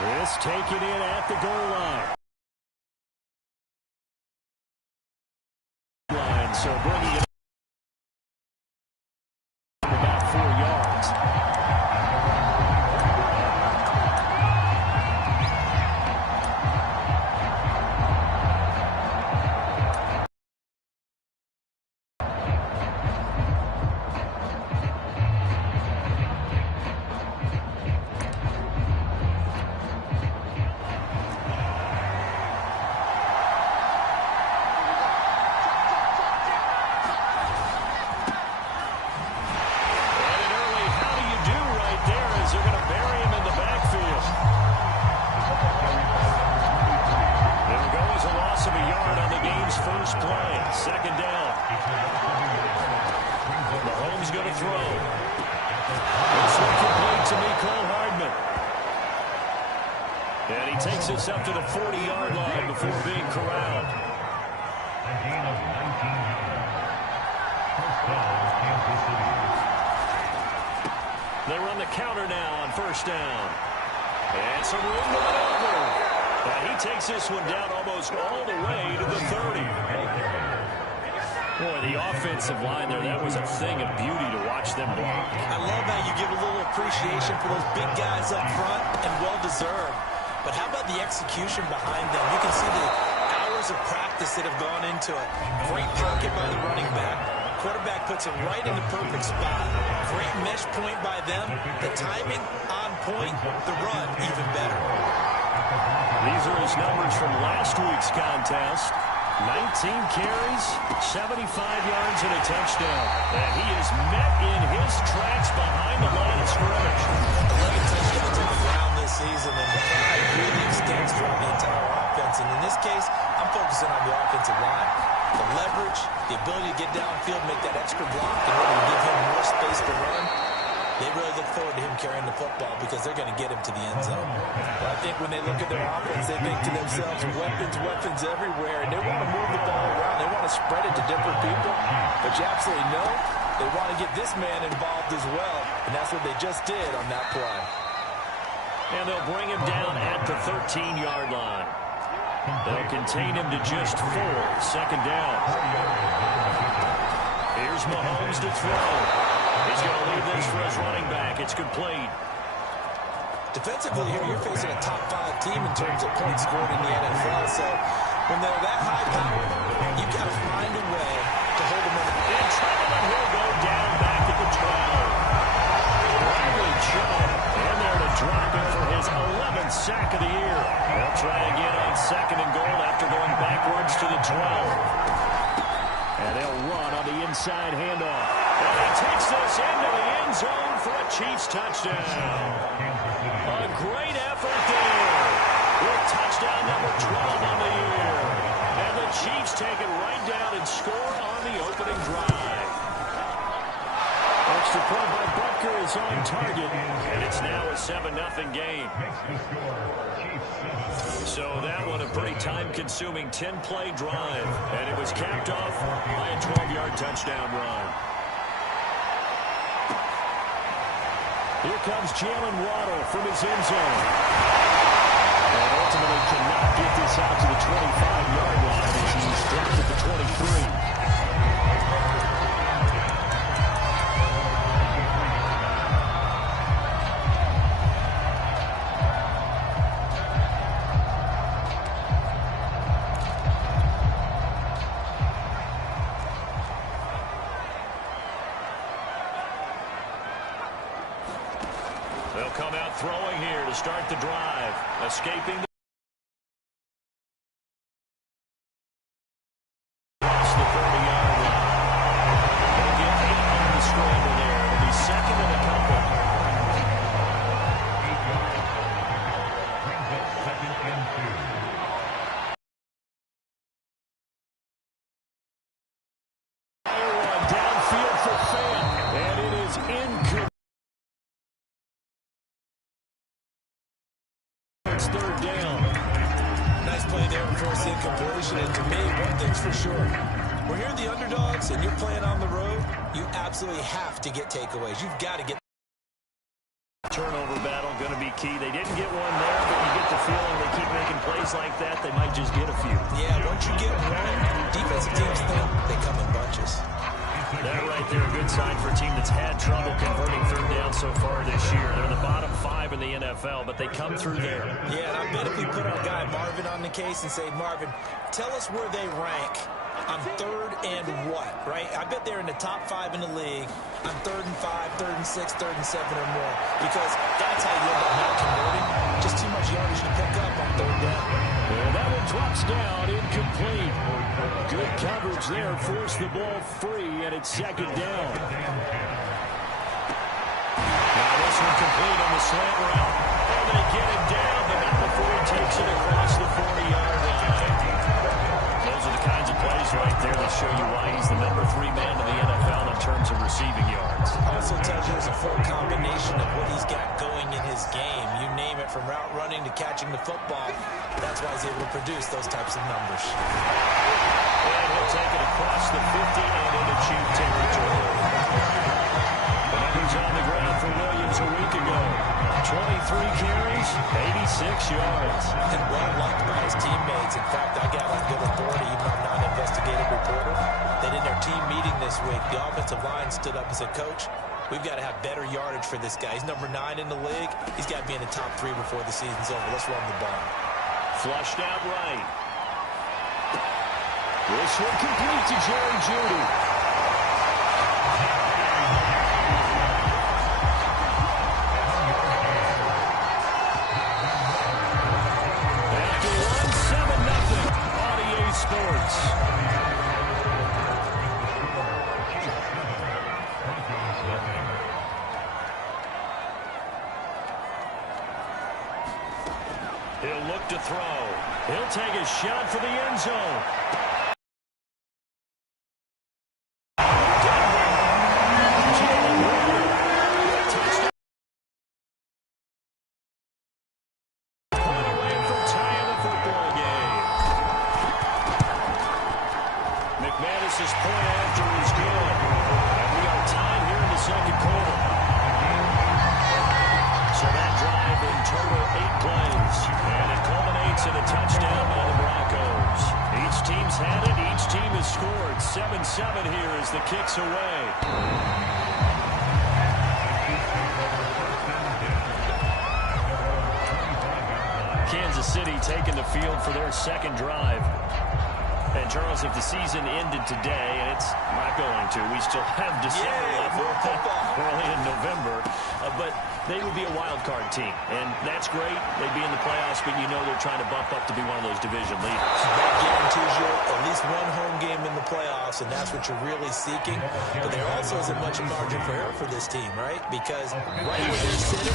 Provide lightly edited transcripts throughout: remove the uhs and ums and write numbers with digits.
This taken in at the goal line. So bringing it about 4 yards. Second down. Mahomes going to throw. This one complete to Mecole Hardman. And he takes this up to the 40-yard line before being corralled. They run the counter now on first down. And some room to maneuver. And he takes this one down almost all the way to the 30. Boy, the offensive line there, that was a thing of beauty to watch them block. I love how you give a little appreciation for those big guys up front, and well-deserved. But how about the execution behind them? You can see the hours of practice that have gone into it. Great pocket by the running back. Quarterback puts it right in the perfect spot. Great mesh point by them. The timing on point. The run even better. These are his numbers from last week's contest. 19 carries, 75 yards, and a touchdown. And he is met in his tracks behind the line of scrimmage. 11 touchdowns on the ground this season, and the pride really extends throughout the entire offense. And in this case, I'm focusing on the offensive line. The leverage, the ability to get downfield, make that extra block in order to give him more space to run. They really look forward to him carrying the football because they're going to get him to the end zone. But I think when they look at their offense, they think to themselves, weapons everywhere, and they want to move the ball around. They want to spread it to different people. But you absolutely know they want to get this man involved as well, and that's what they just did on that play. And they'll bring him down at the 13-yard line. They'll contain him to just 4. Second down. Here's Mahomes to throw. He's going to leave this for his running back. It's complete. Defensively here, you're facing a top-5 team in terms of points scored in the NFL. So when they're that high-powered, you've got to find a way to hold them in trouble. And he'll go down back at the 12. Bradley Chubb in there to drop him for his 11th sack of the year. They'll try again on second and goal after going backwards to the 12. And they'll run on the inside handoff. And he takes this into the end zone for a Chiefs touchdown. A great effort there. With touchdown number 12 on the year. And the Chiefs take it right down and score on the opening drive. Extra point by Butker is on target. And it's now a 7-0 game. So that one a pretty time-consuming 10-play drive. And it was capped off by a 12-yard touchdown run. Here comes Jalen Waddle from his end zone. And ultimately cannot get this out to the 25-yard line as he's dropped at the 23. They'll come out throwing here to start the drive. Escaping the 30-yard line. They'll get 8 on the scramble there. It'll be second and a couple. 8 yards. Brings up second and 2. One downfield for Fan. And it is incomplete. Third down. Nice play there to force the incompletion. And to me, one thing's for sure. When you're the underdogs and you're playing on the road, you absolutely have to get takeaways. You've got to get. Turnover battle going to be key. They didn't get one there, but you plays like that, they might just get a few. Yeah, once you get one, defensive teams think they come in bunches. That right there, a good sign for a team that's had trouble converting third down so far this year. They're in the bottom 5 in the NFL, but they come through there. Yeah, and I bet if we put our guy Marvin on the case and say, Marvin, tell us where they rank on third and what, right? I bet they're in the top 5 in the league on 3rd and 5, 3rd and 6, 3rd and 7 or more, because that's how you end up not converting. Just too much yardage to pick up on third down. And that one drops down, incomplete. Good coverage there, forced the ball free, and it's second down. Now this one complete on the slant route. And they get him down, but not before he takes it across the 40-yard line. Those are the kinds of plays right there that show you why he's the number 3 man in the NFL in terms of receiving yards. Also tells you there's a full combination of what he's got going in his game. You name it, from route running to catching the football. That's why he's able to produce those types of numbers. And he'll take it across the 50 and into Chief territory. The numbers on the ground for Williams a week ago. 23 carries, 86 yards. And well liked by his teammates. In fact, I got on good authority, even though I'm not an investigative reporter, that in their team meeting this week, the offensive line stood up and said, Coach, we've got to have better yardage for this guy. He's number 9 in the league. He's got to be in the top 3 before the season's over. Let's run the ball. Flushed out right. This one complete to Jerry Jeudy. After one, 7-0. RDA Sports. He'll look to throw. He'll take a shot for the end zone. McManus's point after is good. And we are tied here in the second quarter. So that drive in total 8 plays. And it culminates in a touchdown by the Broncos. Each team's had it. Each team has scored. 7-7 here as the kick's away. Kansas City taking the field for their second drive. And, Charles, if the season ended today, and it's not going to, we still have December left, early in November, but they would be a wild card team. And that's great. They'd be in the playoffs, but you know they're trying to bump up to be one of those division leaders. That guarantees you at least one home game in the playoffs, and that's what you're really seeking. But there also isn't much margin for error for this team, right? Because right where they're sitting,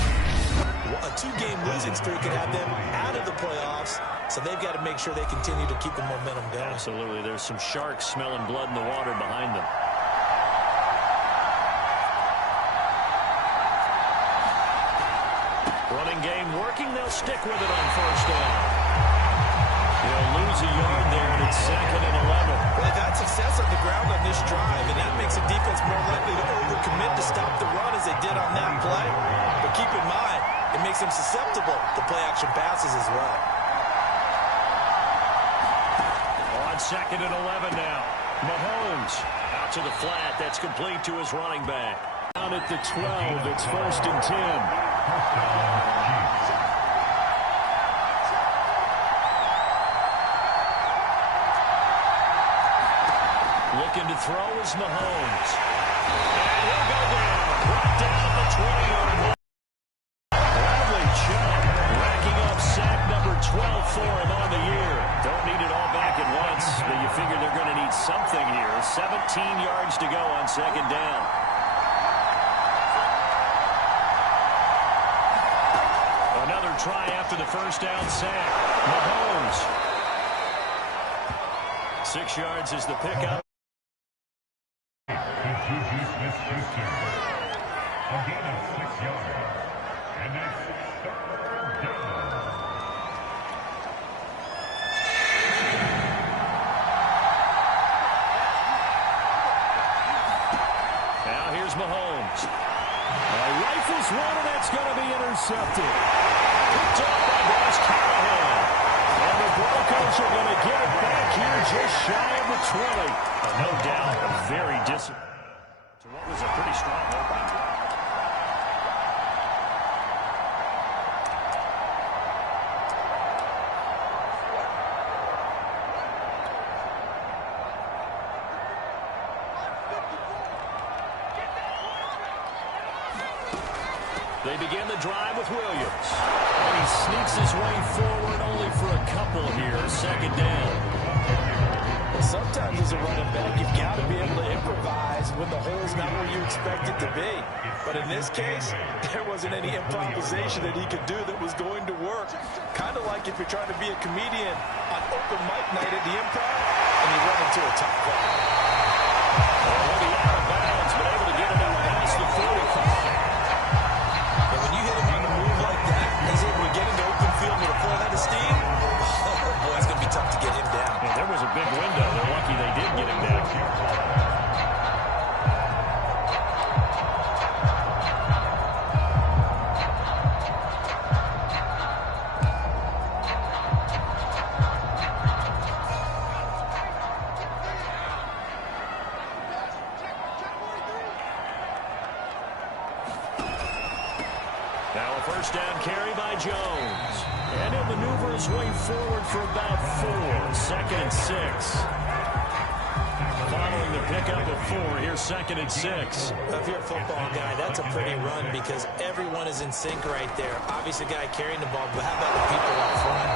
a 2-game losing streak could have them out of the playoffs, so they've got to make sure they continue to keep the momentum going. Absolutely. There's some sharks smelling blood in the water behind them. Running game working. They'll stick with it on first down. They'll lose a yard there, and it's 2nd and 11. Well, they've had success on the ground on this drive, and that makes the defense more likely to overcommit to stop the run as they did on that play. But keep in mind, it makes them susceptible to play-action passes as well. On 2nd and 11 now. Mahomes out to the flat. That's complete to his running back. Down at the 12, it's 1st and 10. Looking to throw is Mahomes. And he'll go down. Brought down at the 20-yard line. Bradley Chubb racking up sack number 12 for him on the year. Don't need it all back at once, but you figure they're going to need something here. 17 yards to go on 2nd down. Another try after the first down sack. Mahomes. 6 yards is the pickup. Again at 6 yards. And that's 3rd down. Now here's Mahomes. Rifles one, and that's going to be intercepted. Picked off by Bryce Callahan. And the No doubt, a very disciplined to what was a pretty strong opening. They begin the drive with Williams. And he sneaks his way forward only for a couple here. Second down. Well, sometimes as a running back, you've got to be able to improvise when the hole's not where you expect it to be. But in this case, there wasn't any improvisation that he could do that was going to work. Kind of like if you're trying to be a comedian on open mic night at the Improv and you run into a tough crowd. He'll be out of bounds, but able to get it out past the 45. And when you hit him on the move like that, he's able to get into open field with a full head of steam. Oh, boy, it's going to be tough to get him down. Yeah, there was a big window. They're lucky they did get him down. Now a first down carry by Jones. And he'll maneuver his way forward for about 4. Second and 6. Following the pickup of 4, here's second and 6. If you're a football guy, that's a pretty run because everyone is in sync right there. Obviously, the guy carrying the ball, but how about the people up front?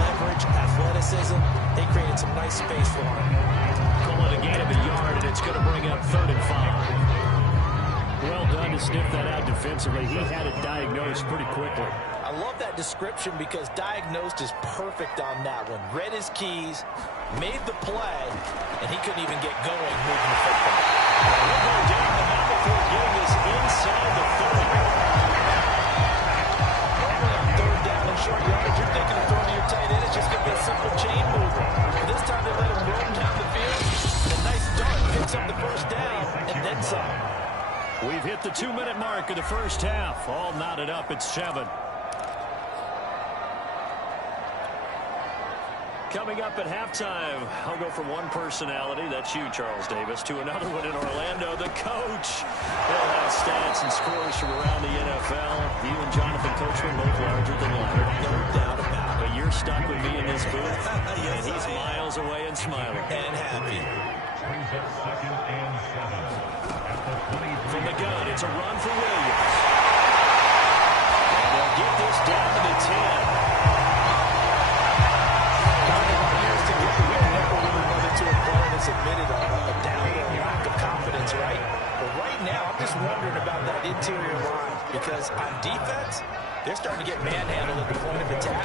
Leverage, athleticism, they created some nice space for him. Calling a gain of a yard, and it's going to bring up 3rd and 5. Well done to sniff that out defensively. He had it diagnosed pretty quickly. I love that description because diagnosed is perfect on that one. Read his keys, made the play, and he couldn't even get going moving the football. We'll go down the now before getting this inside the 30. Normally on 3rd down and short yardage, you're thinking of throwing to your tight end. It's just going to be a simple chain mover. But this time they let him run down the field. And a nice dart picks up the first down and then some. We've hit the 2-minute mark of the first half. All knotted up at 7. Coming up at halftime, I'll go from one personality, that's you, Charles Davis, to another one in Orlando, the coach. He'll have stats and scores from around the NFL. You and Jonathan Coachman both larger than life. No doubt about it. But you're stuck with me in this booth, Yes, and he's I am. miles away and smiling. And happy. Brings up 2nd and 7. At the 23. From the gun, it's a run for Williams. And they'll get this down to the 10. Admitted a down or a lack of confidence, right? But right now, I'm just wondering about that interior line because on defense, they're starting to get manhandled at the point of attack.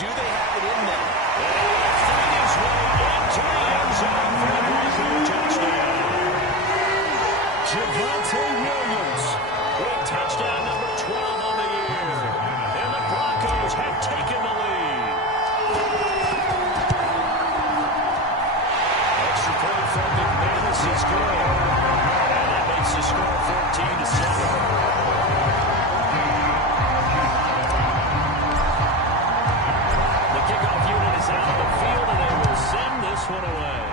Do they have it in them? And he will find his way into the end zone for the Bronco touchdown. Javonte Williams with touchdown number 12 on the year. And the Broncos have taken the lead. From McManus is good. And that makes the score 14-7. The kickoff unit is out of the field, and they will send this one away.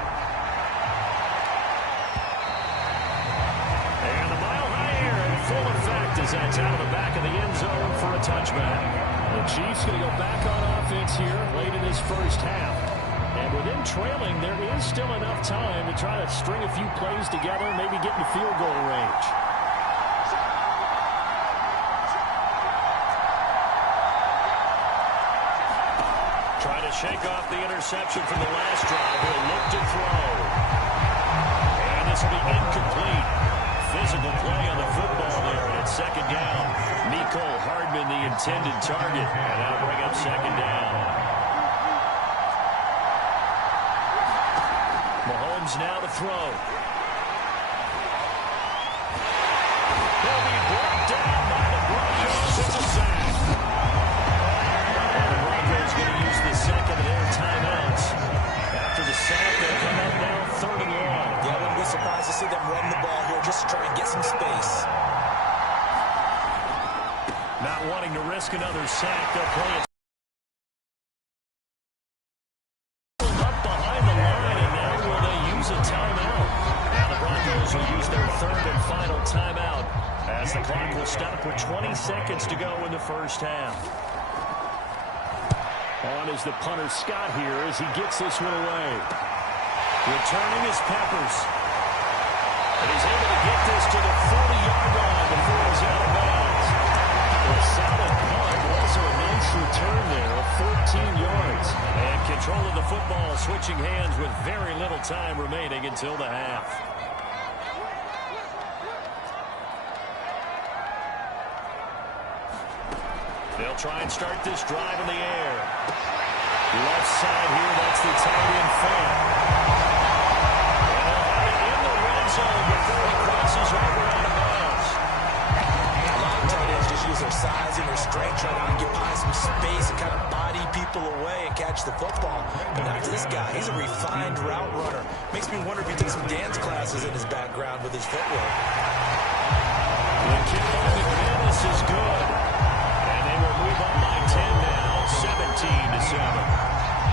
And the mile-high air in full effect as that's out of the back of the end zone for a touchback. The Chiefs going to go back on offense here late in this first half. And with them trailing, there is still enough time to try to string a few plays together, maybe get into field goal range. Trying to shake off the interception from the last drive. He'll look to throw. And this will be incomplete. Physical play on the football there, and it's 2nd down. Nicole Hardman, the intended target. And that'll bring up 2nd down. Now to throw. He'll be brought down by the Broncos. It's a sack. And the Broncos going to use the second of their timeouts. After the sack, they'll come up now 3rd and long. Yeah, I wouldn't be surprised to see them run the ball here just to try and get some space. Not wanting to risk another sack, they'll play it. Up behind the line, and now will they use first half. On is the punter Scott here as he gets this one away. Returning is Peppers. And he's able to get this to the 40-yard line before he's out of bounds. A solid punt, also a nice return there of 14 yards. And control of the football, switching hands with very little time remaining until the half. They'll try and start this drive in the air. Left side here, that's the tight end Fant. And in the red zone before he crosses over out of bounds. A lot of tight ends just use their size and their strength, trying to occupy some space and kind of body people away and catch the football. But not this guy. He's a refined route runner. Makes me wonder if he took some dance classes in his background with his footwork. The kickoff advantage is good. We'll move up by 10 now, 17-7.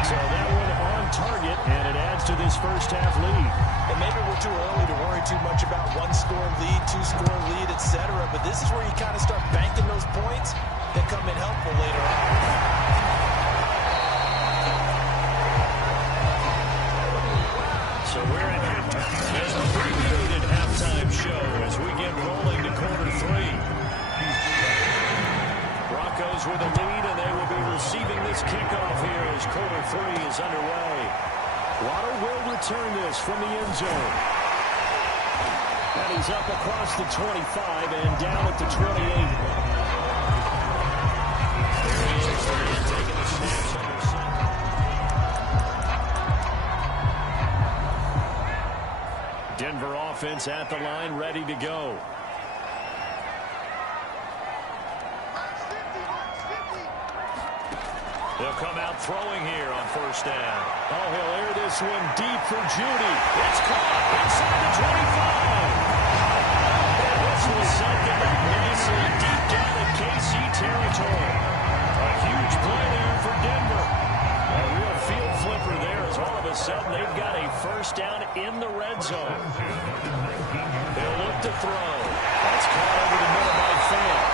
So that one on target, and it adds to this first half lead. And maybe we're too early to worry too much about one-score lead, two-score lead, etc. But this is where you kind of start banking those points that come in helpful later on. So we're at halftime. An abbreviated halftime show as we get rolling to quarter three. Broncos with a lead, and they will be receiving this kickoff here as quarter three is underway. Waddle will return this from the end zone. And he's up across the 25 and down at the 28. There he is, taking the snaps on his side. Denver offense at the line, ready to go. They'll come out throwing here on first down. Oh, he'll air this one deep for Judy. It's caught inside the 25. And this was something that nicely deep down in KC territory. A huge play there for Denver. A real field flipper there as all of a sudden they've got a first down in the red zone. They'll look to throw. That's caught over the middle by Fant.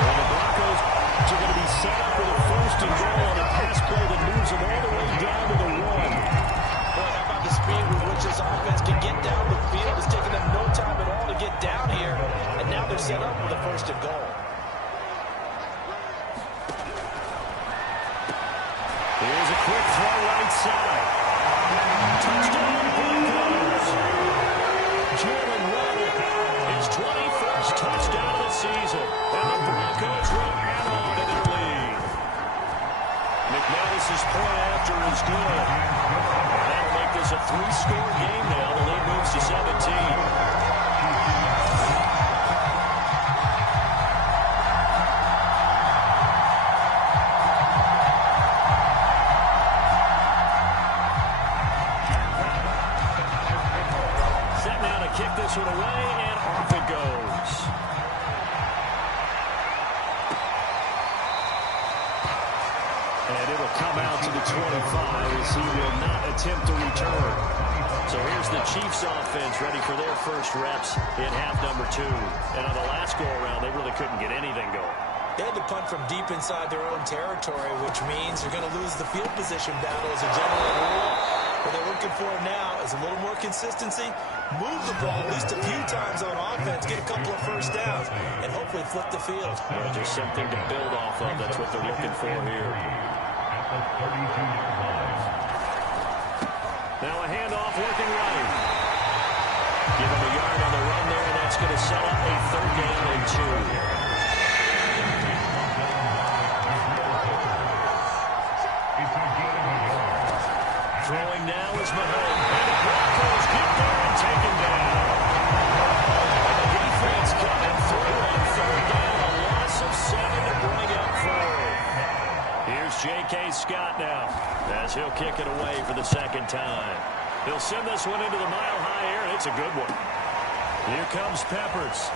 Well, the Broncos are going to be set up with a first and goal on a pass play that moves them all the way down to the 1. Boy, how about the speed with which this offense can get down the field? It's taking them no time at all to get down here, and now they're set up with a first and goal. Here's a quick throw right side. Touchdown, Broncos. Jalen Waddle, his 21st touchdown of the season, and the Broncos run out on to their lead. McManus's point after is good. And that'll make this a 3-score game now. The lead moves to 17. Kick this one away, and off it goes. And it'll come out to the 25 as he will not attempt to return. So here's the Chiefs offense ready for their first reps in half number 2. And on the last go-around, they really couldn't get anything going. They had to punt from deep inside their own territory, which means you're going to lose the field position battle as a general rule. What they're looking for now is a little more consistency, move the ball at least a few times on offense, get a couple of first downs, and hopefully flip the field. Well, just something to build off of. That's what they're looking for here. Now a handoff working right. Give him a yard on the run there, and that's going to set up a 3rd down and 2. Throwing now is Mahomes. And the Broncos get there and take him down. The defense coming through on 3rd down. A loss of 7 to bring up 4. Here's J.K. Scott now as he'll kick it away for the 2nd time. He'll send this one into the mile-high air, and it's a good one. Here comes Peppers.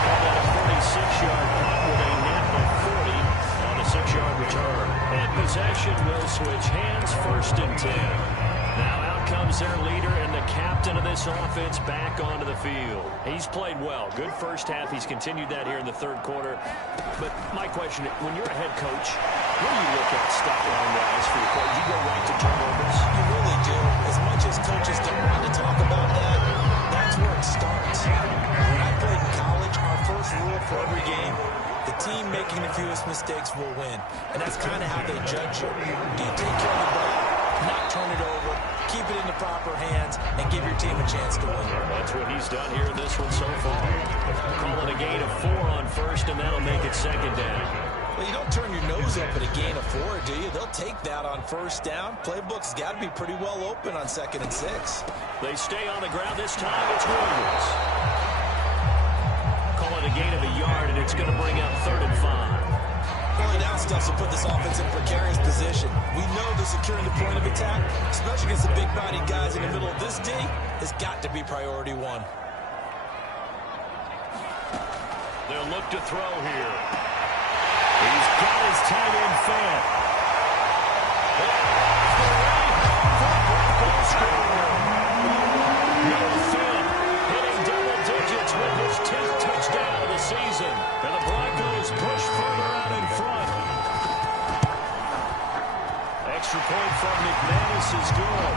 About a 46-yard punt with a net of 40 on a 6-yard return. And possession will switch hands, 1st and 10. Now out comes their leader and the captain of this offense back onto the field. He's played well. Good first half. He's continued that here in the third quarter. But my question, when you're a head coach, what do you look at stat line-wise for your coach? You go right to turnovers? You really do. As much as coaches don't want to talk about that, that's where it starts. When I played in college, our first rule for every game, the team making the fewest mistakes will win. And that's kind of how they judge you. Do you take care of the ball, not turn it over, keep it in the proper hands, and give your team a chance to win? That's what he's done here in this one so far. Calling a gain of 4 on first, and that'll make it second down. Well, you don't turn your nose up at a gain of 4, do you? They'll take that on first down. Playbook's got to be pretty well open on 2nd and 6. They stay on the ground this time. It's Williams. Call it a gain of a yard, and it's going to bring up 3rd and 5. Early down stuff will put this offense in a precarious position. We know that securing the point of attack, especially against the big-bodied guys in the middle of this D, has got to be priority 1. They'll look to throw here. He's got his tight end fed. Noah Fant hitting double digits with his 10th touchdown of the season. And the Broncos push further out in front. Extra point from McManus is good.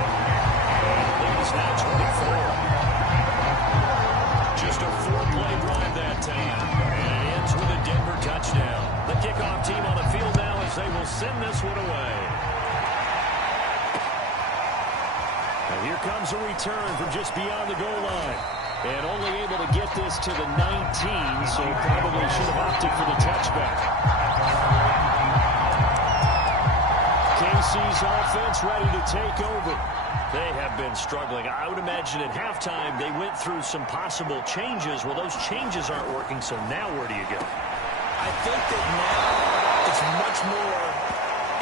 And the lead is now 24. Just a 4-play drive that time. And it ends with a Denver touchdown. The kickoff team on the field now as they will send this one away. And here comes a return from just beyond the goal line. And only able to get this to the 19, so probably should have opted for the touchback. KC's offense ready to take over. They have been struggling. I would imagine at halftime they went through some possible changes. Well, those changes aren't working, so now where do you go? I think that now it's much more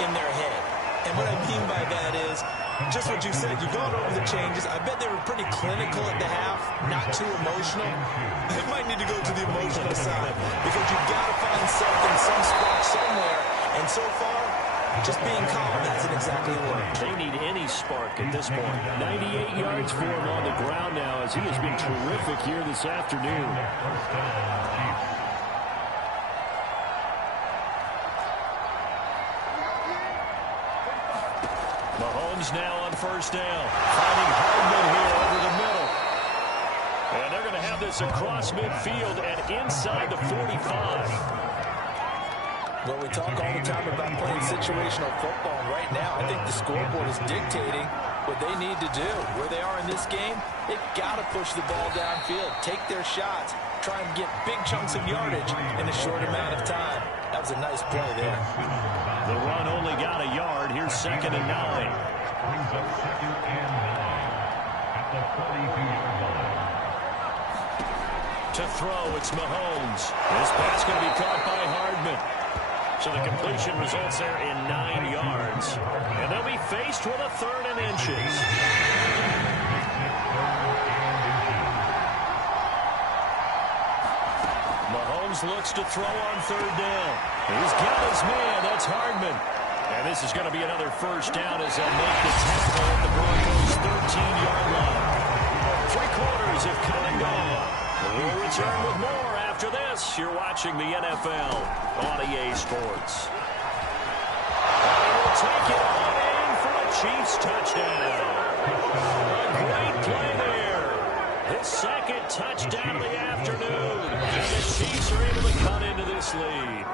in their head. And what I mean by that is, just what you said, you've gone over the changes. I bet they were pretty clinical at the half, not too emotional. They might need to go to the emotional side because you've got to find something, some spark somewhere. And so far, just being calm hasn't exactly worked. They need any spark at this point. 98 yards for him on the ground now as he has been terrific here this afternoon. Mahomes now on first down. Finding Hardman here over the middle. And they're going to have this across midfield and inside the 45. Well, we talk all the time about playing situational football. Right now, I think the scoreboard is dictating what they need to do. Where they are in this game, they've got to push the ball downfield, take their shots, try and get big chunks of yardage in a short amount of time. That was a nice play there. The run only got a yard. Here's 2nd and 9. Brings up 2nd and 9 at the 42-yard line. To throw, it's Mahomes. This pass going to be caught by Hardman. So the completion results there in 9 yards. And they'll be faced with a 3rd and inches. Mahomes looks to throw on 3rd down. He's got his man. That's Hardman. And this is going to be another first down as they'll make the tackle at the Broncos' 13-yard line. 3 quarters have come and gone. We'll return with more after this. You're watching the NFL on EA Sports. And he will take it on in for a Chiefs touchdown. A great play there. His 2nd touchdown of the afternoon. And the Chiefs are able to cut into this lead.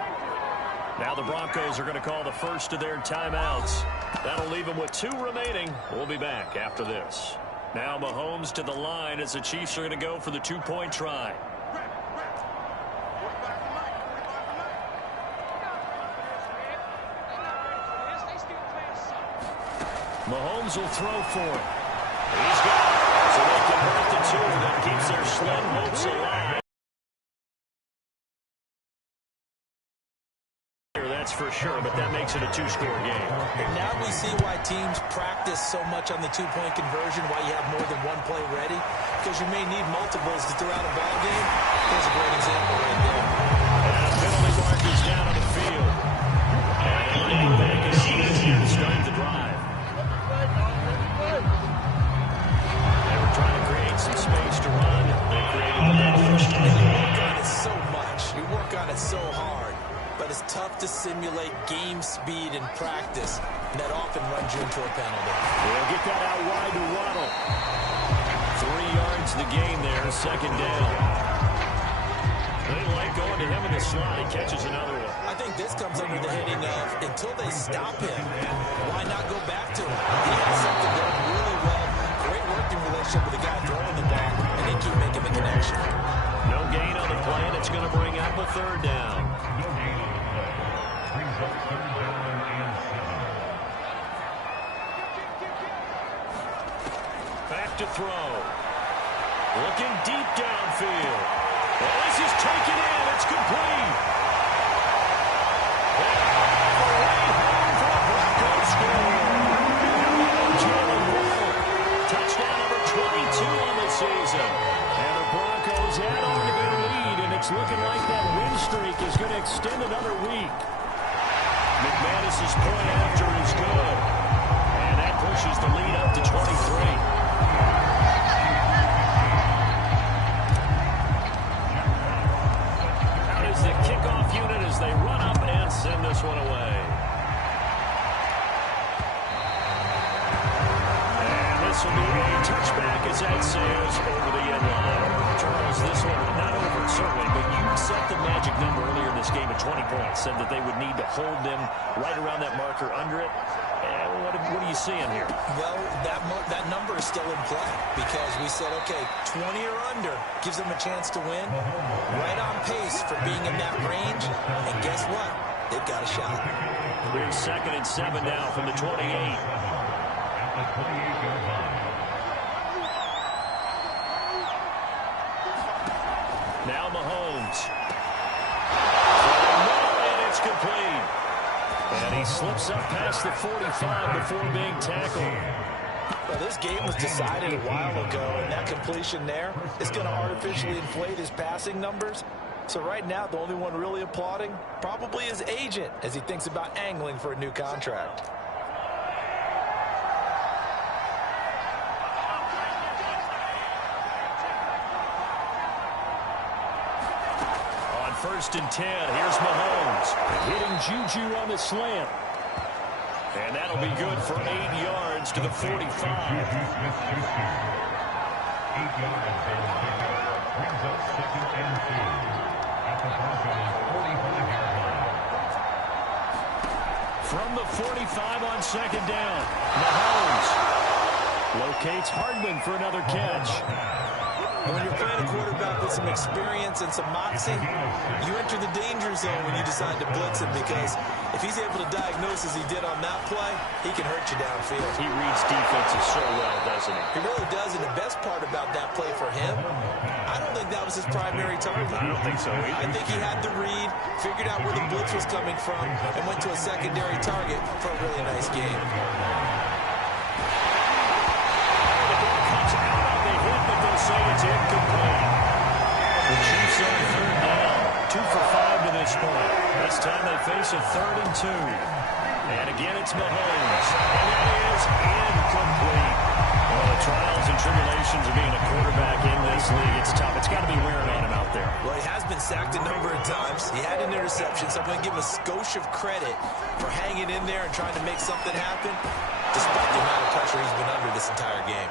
Now the Broncos are going to call the first of their timeouts. That'll leave them with 2 remaining. We'll be back after this. Now Mahomes to the line as the Chiefs are going to go for the 2-point try. Mahomes will throw for it. He's got it. So they convert the 2. That keeps their slim hopes alive. That's for sure, but that makes it a 2-score game. And now we see why teams practice so much on the 2-point conversion, why you have more than 1 play ready, because you may need multiples to throw out a ball game. There's a great example right there. And a penalty markers down on the field. And back in sequence here to start the drive. It's tough to simulate game speed in practice, and that often runs you into a penalty. They'll get that out wide to Waddle. 3 yards the gain there, second down. They like going to him in the slot. He catches another one. I think this comes under the heading of, until they stop him, why not go back to him? He has something going really well. Great working relationship with the guy throwing the ball, and they keep making the connection. No gain on the play, and it's going to bring up a third down. No gain on the play. Brings up third down and 7. Back to throw. Looking deep downfield. Well, this is taken in. It's complete. The way home for the Broncos score. Jalen Waddle. Touchdown number 22 on the season. And the Broncos add on to their lead, and it's looking like that win streak is going to extend another week. McManus's point after is good. And that pushes the lead up to 23. The kickoff unit as they run up and send this one away. And this will be a touchback as that sails over the end line. Charles, this one not over certainly, but you set the magic number earlier in this game at 20 points. Said that they would need to hold them right around that marker under it. What are you seeing here? Well, that number is still in play because we said, okay, 20 or under gives them a chance to win. Right on pace for being in that range. And guess what? They've got a shot. Here's 2nd and 7 now from the 28. At the 28-yard line. Now Mahomes. And it's complete. And he slips up past the 45 before being tackled. Well, this game was decided a while ago, and that completion there is going to artificially inflate his passing numbers. So right now, the only one really applauding probably his agent as he thinks about angling for a new contract. On 1st and 10, here's Mahomes. Hitting Juju on the slant. And that'll be good for 8 yards to the 45. 8 yards and pickup. Brings up 2nd and 2. At the Broncos 45-yard line. From the 45 on 2nd down, Mahomes locates Hardman for another catch. When you're playing a quarterback with some experience and some moxie, you enter the danger zone when you decide to blitz him because if he's able to diagnose as he did on that play, he can hurt you downfield. He reads defenses so well, doesn't he? He really does, and the best part about that play for him, I don't think that was his primary target. I don't think so either. I think he had the read, figured out where the blitz was coming from, and went to a secondary target for a really nice game. Say it's incomplete. The Chiefs on 3rd down. 2 for 5 to this point. This time they face a 3rd and 2. And again it's Mahomes. And it is incomplete. Well, the trials and tribulations of being a quarterback in this league, it's tough. It's got to be wearing on him out there. Well, he has been sacked a number of times. He had an interception, so I'm going to give him a skosh of credit for hanging in there and trying to make something happen, despite the amount of pressure he's been under this entire game.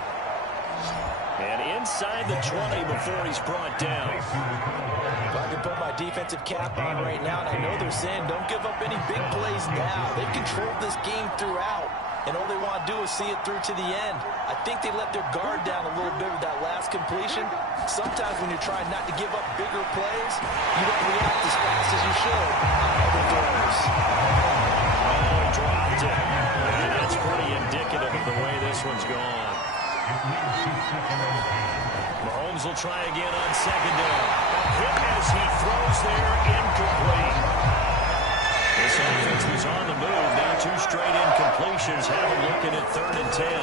And inside the 20 before he's brought down. If I can put my defensive cap on right now, and I know they're saying don't give up any big plays now. They've controlled this game throughout, and all they want to do is see it through to the end. I think they let their guard down a little bit with that last completion. Sometimes when you're trying not to give up bigger plays, you don't react as fast as you should on other throws. Oh, dropped it. And that's pretty indicative of the way this one's gone. Mahomes will try again on 2nd down. Hit as he throws there, incomplete. This offense was on the move. Now 2 straight incompletions. Have him looking at 3rd and 10.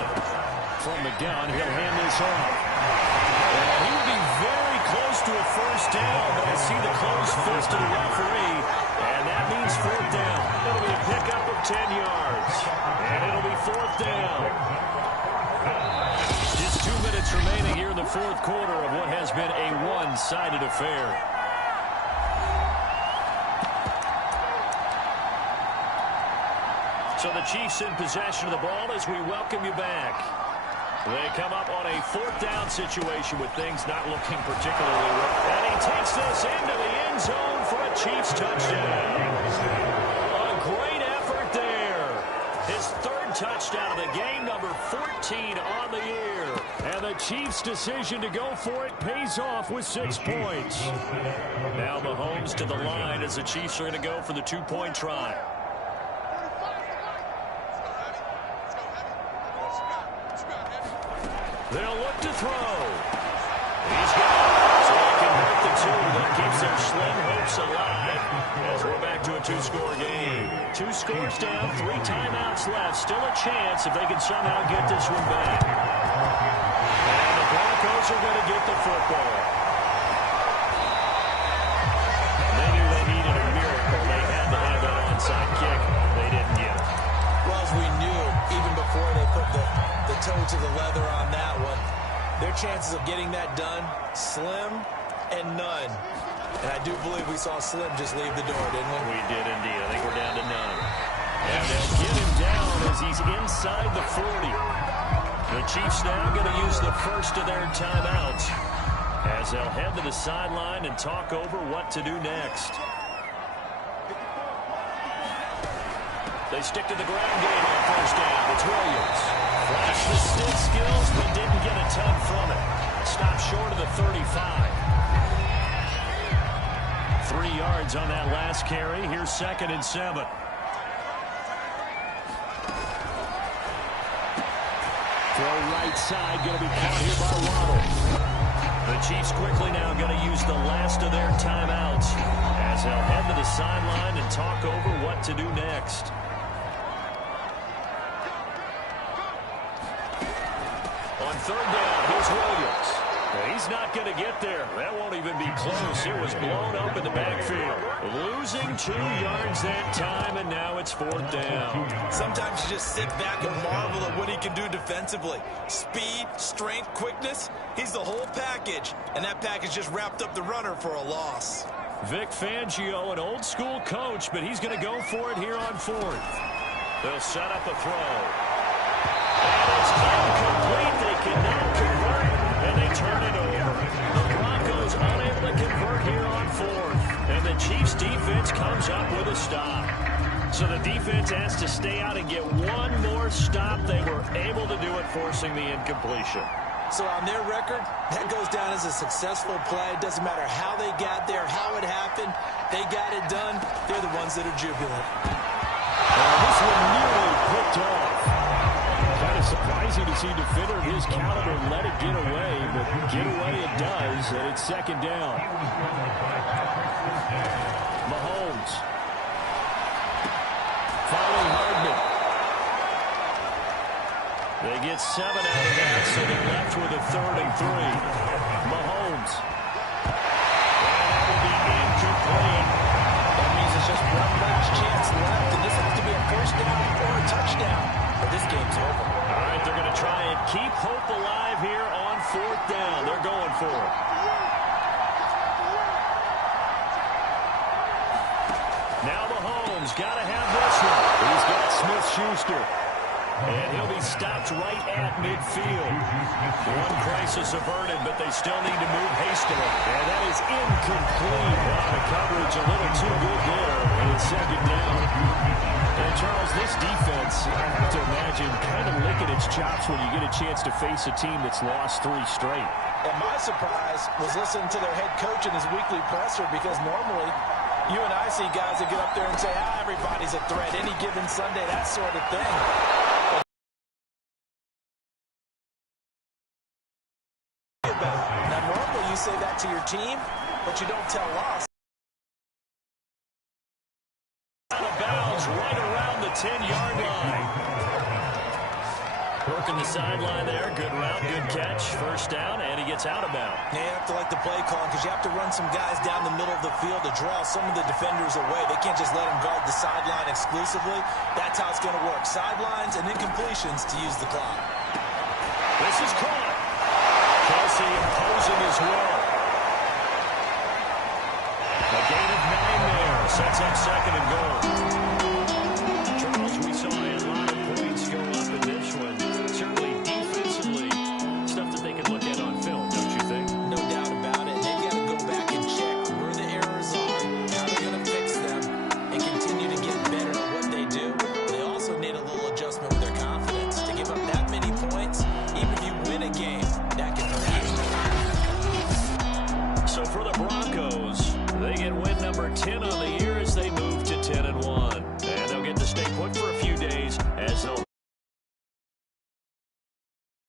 From the gun, he'll hand this off. And he will be very close to a 1st down, but I see the closed fist of the referee, and that means 4th down. It'll be a pickup of 10 yards, and it'll be 4th down. Just 2 minutes remaining here in the 4th quarter of what has been a one-sided affair. So the Chiefs in possession of the ball as we welcome you back. They come up on a fourth down situation with things not looking particularly well. And he takes this into the end zone for a Chiefs touchdown. A great effort there. His third touchdown of the game, number 14 on the year. And the Chiefs' decision to go for it pays off with 6 points. Now Mahomes to the line as the Chiefs are going to go for the 2-point try. They'll look to throw. He's got it. So they convert the 2. That keeps their slim hopes alive as we're back to a 2-score game. 2 scores down, 3 timeouts left. Still a chance if they can somehow get this one back. And the Broncos are going to get the football. They knew they needed a miracle. They had to have that onside kick. They didn't get it. Well, as we knew, even before they put the toe to the leather on that one, their chances of getting that done, slim and none. And I do believe we saw Slim just leave the door, didn't we? We did indeed. I think we're down to none. And they'll get him down as he's inside the 40. The Chiefs now going to use the first of their timeouts as they'll head to the sideline and talk over what to do next. They stick to the ground game on first down. It's Williams. Flashed the stick skills, but didn't get a ton from it. Stopped short of the 35. 3 yards on that last carry. Here's 2nd and 7. Throw right side, going to be caught here by Waddle. The Chiefs quickly now going to use the last of their timeouts as they'll head to the sideline and talk over what to do next. On third down, here's Williams. He's not going to get there. That won't even be close. It was blown up in the backfield. Losing 2 yards that time, and now it's 4th down. Sometimes you just sit back and marvel at what he can do defensively. Speed, strength, quickness, he's the whole package. And that package just wrapped up the runner for a loss. Vic Fangio, an old-school coach, but he's going to go for it here on 4th. They'll set up a throw. And it's incomplete. They cannot convert, and they turn it over. The Broncos unable to convert here on 4th. And the Chiefs defense comes up with a stop. So the defense has to stay out and get one more stop. They were able to do it, forcing the incompletion. So on their record, that goes down as a successful play. It doesn't matter how they got there, how it happened. They got it done. They're the ones that are jubilant. This one nearly picked off. Kind of surprising to see a defender of his caliber let it get away, but get away it does, and it's 2nd down. Mahomes. Following Hardman. They get 7 out of that, so they're left with a 3rd and 3. Mahomes. And that will be incomplete. That means it's just one last chance left, and this has to be a first down or a touchdown. But this game's over. All right, they're going to try and keep hope alive here on 4th down. They're going for it. Now Mahomes got to have this one. He's got Smith-Schuster. And he'll be stopped right at midfield. One crisis averted, but they still need to move hastily. And that is incomplete. The coverage a little too good there. And it's 2nd down. And Charles, this defense, I have to imagine, kind of licking its chops when you get a chance to face a team that's lost 3 straight. And my surprise was listening to their head coach in his weekly presser, because normally you and I see guys that get up there and say, everybody's a threat any given Sunday, that sort of thing. Now, normally you say that to your team, but you don't tell us. Out of bounds right around the 10-yard line. Working the sideline there. Good route, good catch. First down, and he gets out of bounds. Yeah, you have to like the play call because you have to run some guys down the middle of the field to draw some of the defenders away. They can't just let them guard the sideline exclusively. That's how it's going to work. Sidelines and then completions to use the clock. This is caught. Kelsey imposing his will. A gain of 9 there. Sets up 2nd and goal.